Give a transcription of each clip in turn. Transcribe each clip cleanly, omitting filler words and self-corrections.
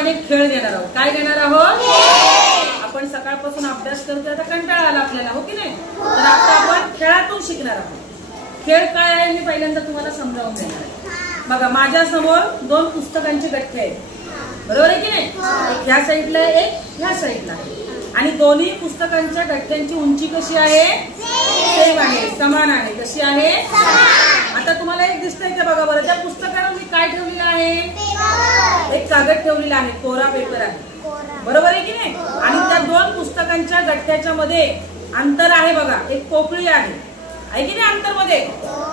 आपण एक खेळ घेणार आहोत. काय घेणार आहोत? आपण सकाळपासून अभ्यास करतोय, आता कंटाळा आला आपल्याला, हो की नाही? तर आता आपण खेळातून शिकणार आहोत. खेळ काय आहे मी पहिल्यांदा तुम्हाला समजावून देणार आहे. बघा, माझ्या समोर 2 पुस्तकांचे गठ्ठे आहेत, बरोबर आहे की नाही? एक ह्या साईडला आहे, एक ह्या साईडला आहे. आणि दोन्ही पुस्तकांच्या गठ्ठ्यांची उंची कशी आहे? सेम आहे, समान आहे. कशी आहे? आता तुम्हाला एक दिसतंय का? बघा बरं, त्या पुस्तकावर मी काय ठेवलेलं आहे? एक कागद ठेवलेला आहे, कोरा पेपर आहे, बरोबर आहे की नाही? आणि त्या 2 पुस्तकांच्या गठ्ठ्याच्या मध्ये अंतर आहे बघा, एक पोकळी आहे की नाही अंतर मध्ये?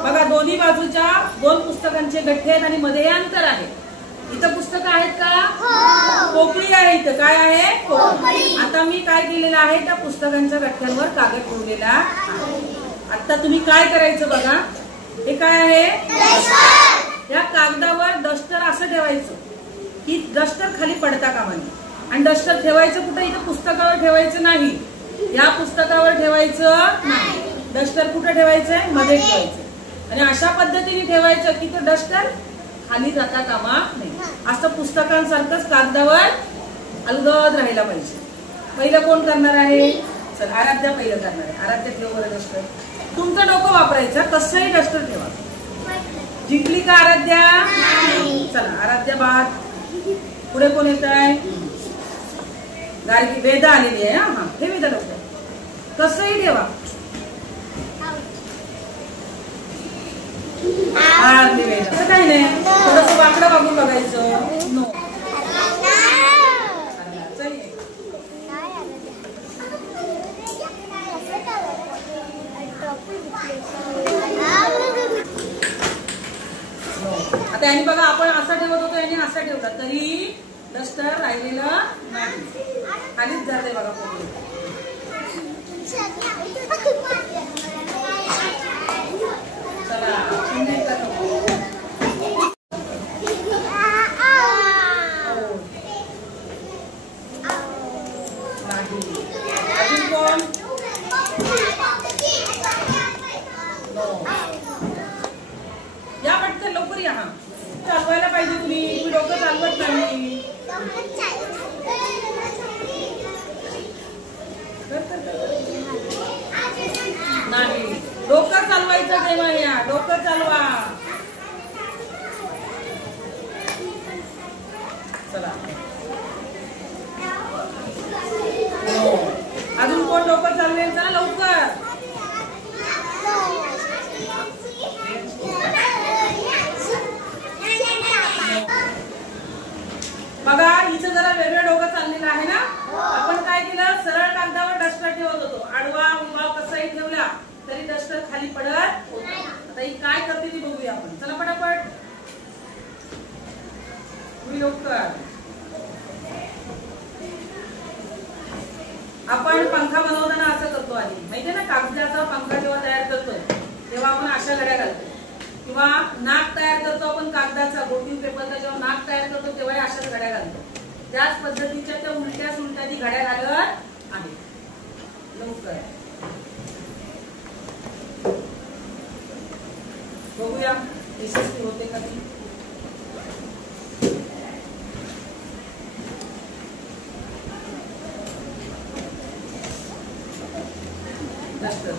बघा, दोन्ही बाजूच्या 2 पुस्तकांचे गठ्ठे आहेत आणि मध्ये हे अंतर आहे. इथं पुस्तकं आहेत का? पोकळी आहे इथं. काय आहे? पोकळी. आता मी काय केलेलं आहे? त्या पुस्तकांच्या गठ्ठ्यांवर कागद ठेवलेला आहे. आता तुम्ही काय करायचं बघा, हे काय आहे? या कागदावर डस्टर असं ठेवायचं की डस्टर खाली पडता कामा नये. आणि डस्टर ठेवायचं कुठे? इथं पुस्तकावर ठेवायचं नाही, या पुस्तकावर ठेवायचं नाही. डस्टर कुठे ठेवायचंय? मध्ये ठेवायचं. आणि अशा पद्धतीने ठेवायचं की तो डस्टर खाली जाता कामा नाही. असं पुस्तकांसारखंच कागदावर अलगद राहायला पाहिजे. पहिलं कोण करणार आहे? चल, आराध्या पहिलं करणार आहे. आराध्या ठेव बरं डस्टर. तुमचं डोकं वापरायचं, कसंही डस्टर ठेवा. जिंकली का आराध्या? चला, आराध्या बाद. पुढे कोण येत आहे? गायकी वेदा आलेली आहे. हा, हे वेदा डॉक्टर कसंही ठेवा. काय नाही, थोडस वाकडं वागून बघायचं. नो, आता यांनी बघा, आपण असा ठेवत होतो, यांनी असा ठेवला तरी डस्टर राहिलेलं नाही, खालीच जाते बघा. या पटकन लवकर या. चालवायला पाहिजे तुम्ही डोकं चालवत नाही. नाही, डोकं चालवायचं तेव्हा या. डोकं चालवा. चला, अजून कोण डोकं चालवेल का? लवकर. बघा, इथं जरा वेगळं डोकं चाललेलं आहे ना. आपण काय केलं? सरळ कागदावर डस्टर ठेवत होतो. आडवा उभा कसाही ठेवला तरी डस्टर खाली पडत होता. आता ही काय करते ती बघूया आपण. चला पटापट, तुम्ही लवकर. आपण पंखा बनवताना असं करतो आधी, माहितीये ना? कागदाचा पंखा जेव्हा तयार करतोय तेव्हा आपण अशा घड्या घालतो. किंवा नाक तयार करतो आपण कागदाचा, गोटीव पेपरचा जेव्हा नाक तयार करतो तेव्हा अशाच घड्या घालतो. त्याच पद्धतीच्या त्या उलट्या सुलट्या ती घड्या घालत आहे. लवकर बघूया यशस्वी होते का ती. डस्टर